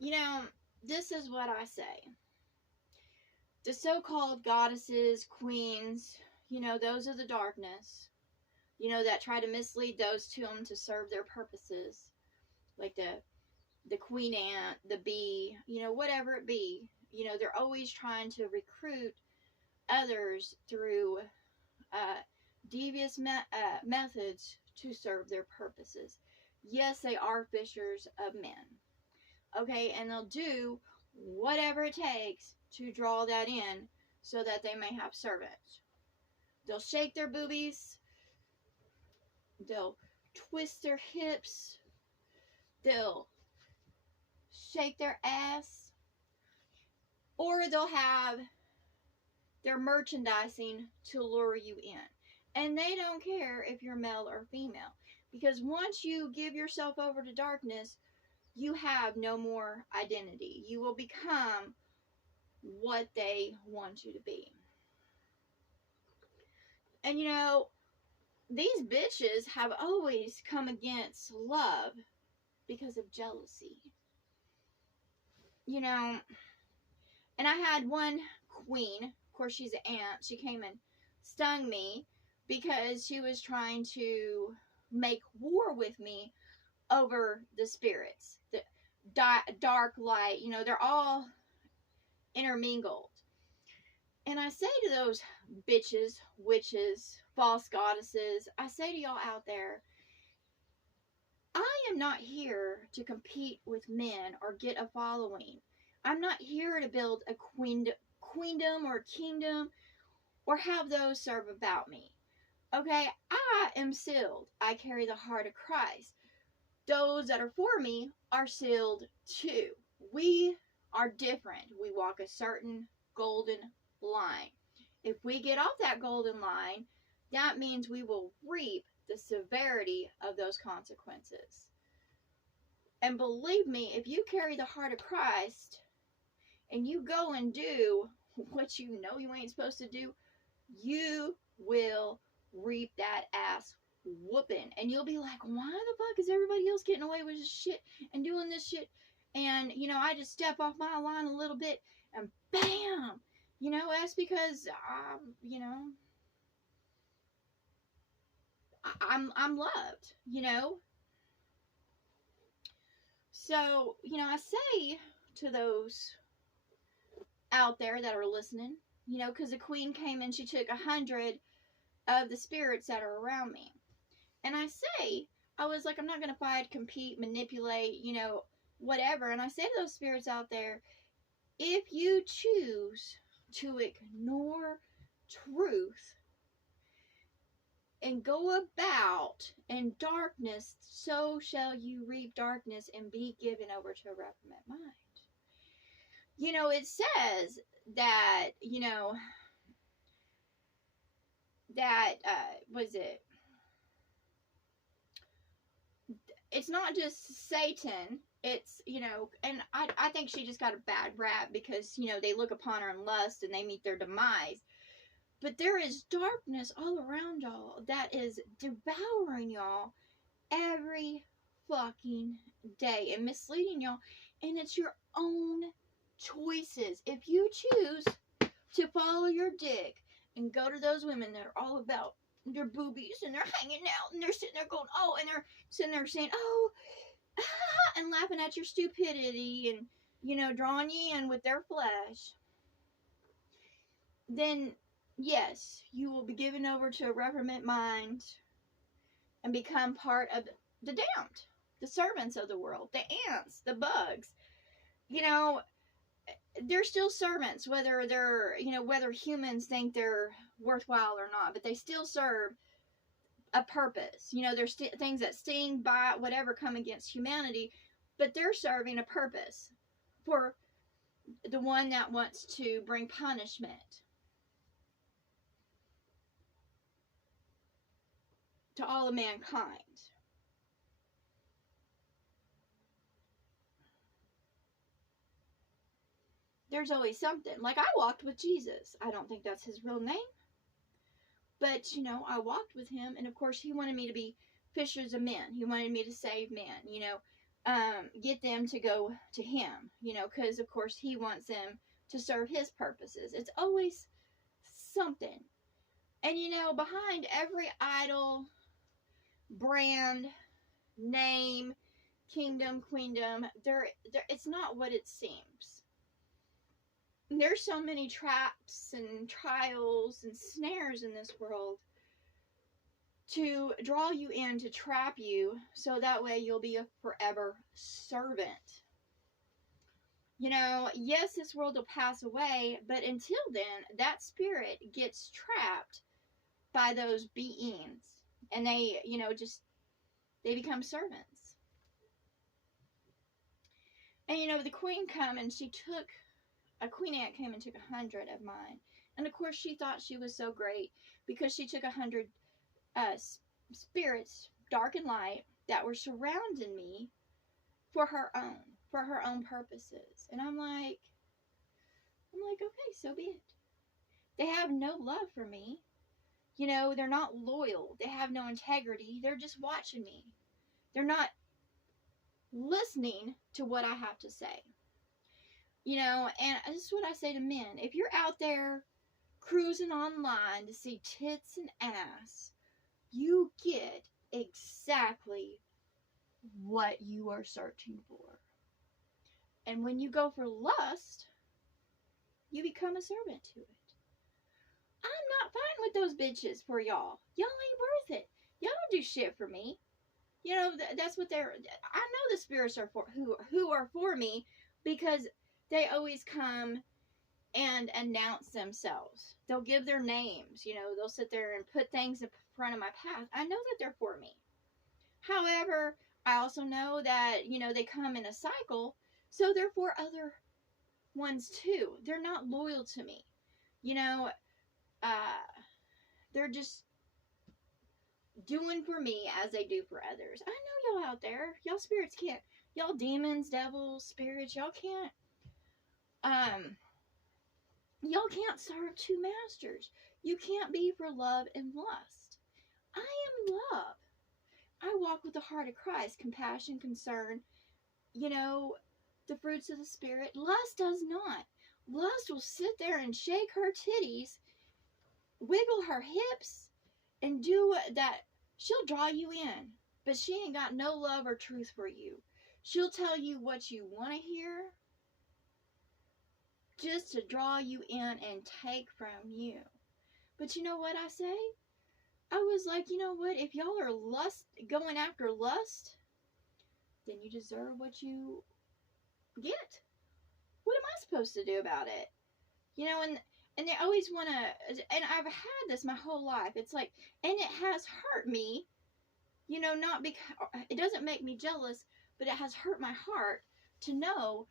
You know, this is what I say. The so-called goddesses, queens, those are the darkness, that try to mislead those to them to serve their purposes, like the queen ant, the bee, whatever it be. They're always trying to recruit others through uh, devious methods to serve their purposes. Yes, they are fishers of men. Okay, and they'll do whatever it takes to draw that in so that they may have servants. They'll shake their boobies, they'll twist their hips, they'll shake their ass, or they'll have their merchandising to lure you in. And they don't care if you're male or female, because once you give yourself over to darkness, you have no more identity. You will become what they want you to be. And these bitches have always come against love because of jealousy. And I had one queen, of course she's an ant, she came and stung me because she was trying to make war with me over the spirits, the dark light, they're all intermingled. And I say to those bitches, witches, false goddesses, I say to y'all out there, I am not here to compete with men or get a following. I'm not here to build a queendom or kingdom or have those serve about me. Okay, I am sealed. I carry the heart of Christ. Those that are for me are sealed too. We are different. We walk a certain golden line. If we get off that golden line, that means we will reap the severity of those consequences. And believe me, if you carry the heart of Christ and you go and do what you know you ain't supposed to do, you will reap that ass whooping. And you'll be like, why the fuck is everybody else getting away with this shit and doing this shit? And, I just step off my line a little bit and bam! That's because, I'm loved, So, I say to those out there that are listening, because the queen came and she took 100 of the spirits that are around me. And I was like, I'm not going to fight, compete, manipulate, whatever. And I say to those spirits out there, if you choose to ignore truth and go about in darkness, so shall you reap darkness and be given over to a reprobate mind. It says that, was it? It's not just Satan. It's, and I think she just got a bad rap because, they look upon her in lust and they meet their demise. But there is darkness all around y'all that is devouring y'all every fucking day and misleading y'all. And it's your own choices. If you choose to follow your dick and go to those women that are all about their boobies and they're hanging out and they're sitting there going, oh, and they're sitting there saying, oh, and laughing at your stupidity and, drawing you in with their flesh, then yes, you will be given over to a reprobate mind and become part of the damned, the servants of the world, the ants, the bugs. They're still servants, whether they're, whether humans think they're worthwhile or not, but they still serve a purpose. There's things that sting, bite, whatever come against humanity, but they're serving a purpose for the one that wants to bring punishment to all of mankind. There's always something. Like, I walked with Jesus. I don't think that's his real name. But, I walked with him, and of course he wanted me to be fishers of men. He wanted me to save men, get them to go to him, because of course he wants them to serve his purposes. It's always something. And behind every idol, brand, name, kingdom, queendom, it's not what it seems. There's so many traps and trials and snares in this world to draw you in, to trap you, so that way you'll be a forever servant. Yes, this world will pass away, but until then, that spirit gets trapped by those beings, and they, they become servants. And the queen came and a queen ant came and took 100 of mine. And of course she thought she was so great because she took 100 spirits, dark and light, that were surrounding me for her own purposes. And I'm like, okay, so be it. They have no love for me. They're not loyal. They have no integrity. They're just watching me. They're not listening to what I have to say. And this is what I say to men. If you're out there cruising online to see tits and ass, you get exactly what you are searching for. And when you go for lust, you become a servant to it. I'm not fighting with those bitches for y'all. Y'all ain't worth it. Y'all don't do shit for me. That's what I know the spirits are for, who are for me, because they always come and announce themselves. They'll give their names. They'll sit there and put things in front of my path. I know that they're for me. However, I also know that, they come in a cycle, so they're for other ones too. They're not loyal to me. They're just doing for me as they do for others. I know y'all out there. Y'all spirits can't. Y'all demons, devils, spirits, y'all can't. Y'all can't serve two masters. You can't be for love and lust. I am love. I walk with the heart of Christ, compassion, concern, the fruits of the Spirit. Lust does not. Lust will sit there and shake her titties, wiggle her hips, and do that. She'll draw you in, but she ain't got no love or truth for you. She'll tell you what you want to hear, just to draw you in and take from you. But you know what I say? I was like, you know what? If y'all are going after lust, then you deserve what you get. What am I supposed to do about it? And they always want to, and I've had this my whole life. It's like, and it has hurt me, not because, it doesn't make me jealous, but it has hurt my heart to know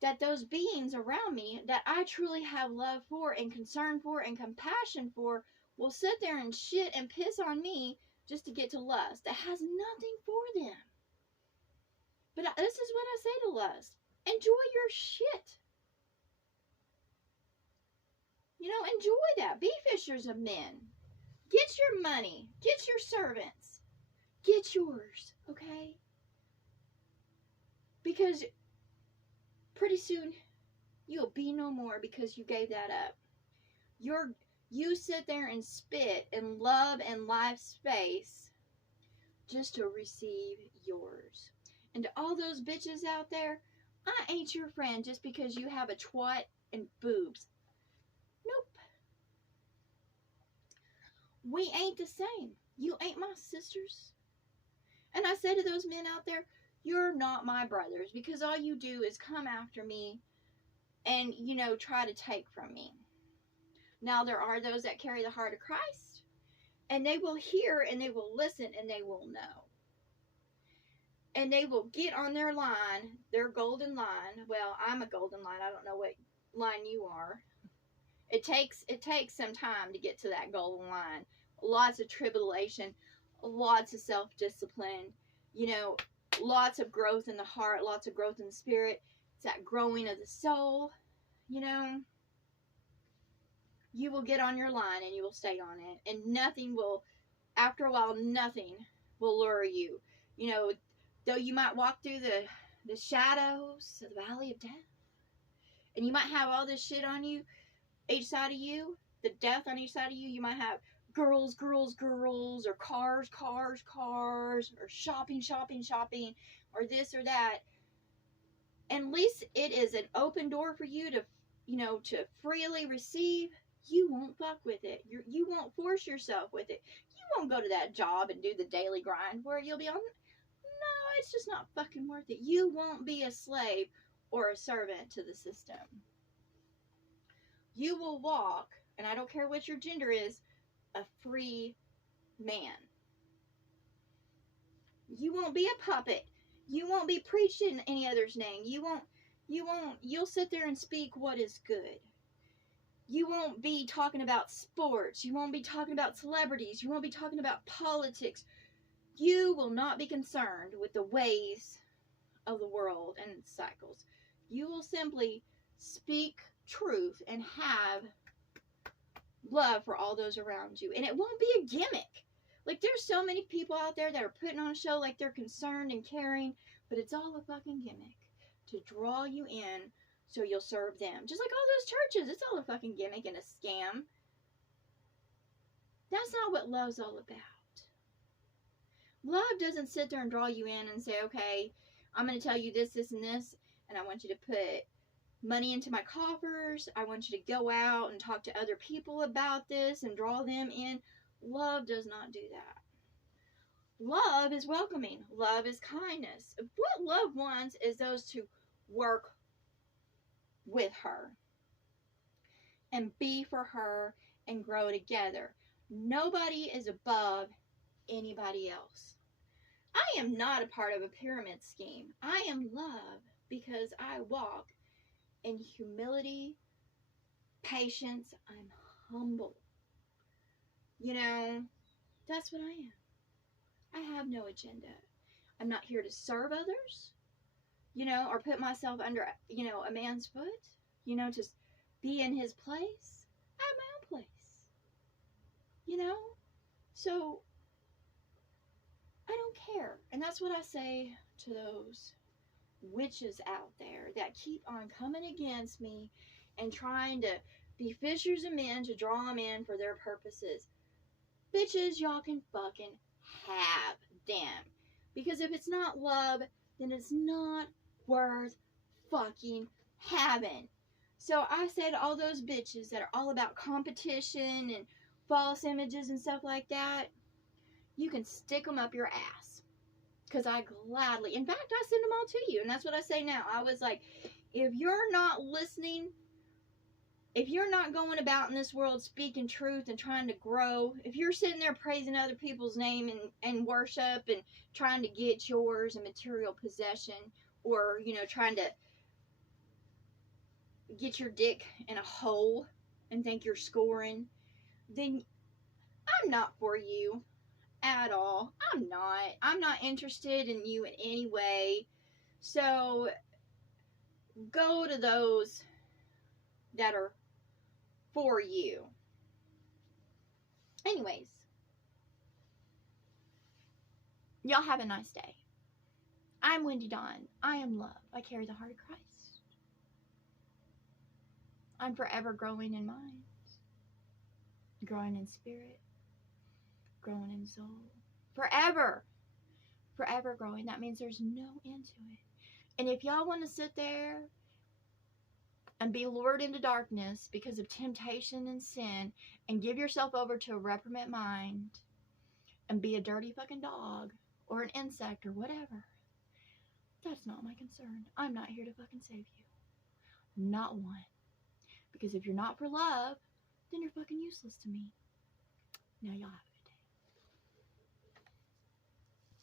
that those beings around me that I truly have love for and concern for and compassion for will sit there and shit and piss on me just to get to lust. That has nothing for them. But this is what I say to lust. Enjoy your shit. Enjoy that. Be fishers of men. Get your money. Get your servants. Get yours, okay? Because pretty soon you'll be no more because you gave that up. You sit there and spit in love and life space just to receive yours. And to all those bitches out there, I ain't your friend just because you have a twat and boobs. Nope. We ain't the same. You ain't my sisters. And I say to those men out there, you're not my brothers, because all you do is come after me and, try to take from me. Now, there are those that carry the heart of Christ, and they will hear and they will listen and they will know. And they will get on their line, their golden line. Well, I'm a golden line. I don't know what line you are. It takes some time to get to that golden line. Lots of tribulation, lots of self-discipline, lots of growth in the heart, lots of growth in the spirit. It's that growing of the soul, You will get on your line and you will stay on it. And after a while, nothing will lure you. Though you might walk through the shadows of the valley of death, and you might have all this shit on you, each side of you, the death on each side of you, you might have girls, girls, girls, or cars, cars, cars, or shopping, shopping, shopping, or this or that. And at least it is an open door for you to, to freely receive. You won't fuck with it. You won't force yourself with it. You won't go to that job and do the daily grind where you'll be on. No, it's just not fucking worth it. You won't be a slave or a servant to the system. You will walk, and I don't care what your gender is, a free man. You won't be a puppet. You won't be preaching any other's name. You'll sit there and speak what is good. You won't be talking about sports. You won't be talking about celebrities. You won't be talking about politics. You will not be concerned with the ways of the world and its cycles. You will simply speak truth and have love for all those around you. And it won't be a gimmick. Like, there's so many people out there that are putting on a show like they're concerned and caring, but it's all a fucking gimmick to draw you in so you'll serve them. Just like all those churches, it's all a fucking gimmick and a scam. That's not what love's all about. Love doesn't sit there and draw you in and say, okay, I'm going to tell you this, this, and this, and I want you to put money into my coffers. I want you to go out and talk to other people about this and draw them in. Love does not do that. Love is welcoming. Love is kindness. What love wants is those to work with her and be for her and grow together. Nobody is above anybody else. I am not a part of a pyramid scheme. I am love because I walk in humility, patience. I'm humble. That's what I am. I have no agenda. I'm not here to serve others, or put myself under, a man's foot, to be in his place. I have my own place, so I don't care. And that's what I say to those witches out there that keep on coming against me and trying to be fishers of men to draw them in for their purposes. Bitches, y'all can fucking have them. Because if it's not love, then it's not worth fucking having. So I say to all those bitches that are all about competition and false images and stuff like that, you can stick them up your ass. Because I gladly, in fact, I send them all to you. And that's what I say now. I was like, if you're not listening, if you're not going about in this world speaking truth and trying to grow, if you're sitting there praising other people's name and worship and trying to get yours and material possession, or, trying to get your dick in a hole and think you're scoring, then I'm not for you at all. I'm not interested in you in any way. So go to those that are for you. Anyways, y'all have a nice day. I'm Wendy Dawn. I am love. I carry the heart of Christ. I'm forever growing in mind, growing in spirit, growing in soul. Forever growing. That means there's no end to it. And if y'all want to sit there and be lured into darkness because of temptation and sin and give yourself over to a reprobate mind and be a dirty fucking dog or an insect or whatever, that's not my concern. I'm not here to fucking save you. Not one. Because if you're not for love, then you're fucking useless to me. Now y'all have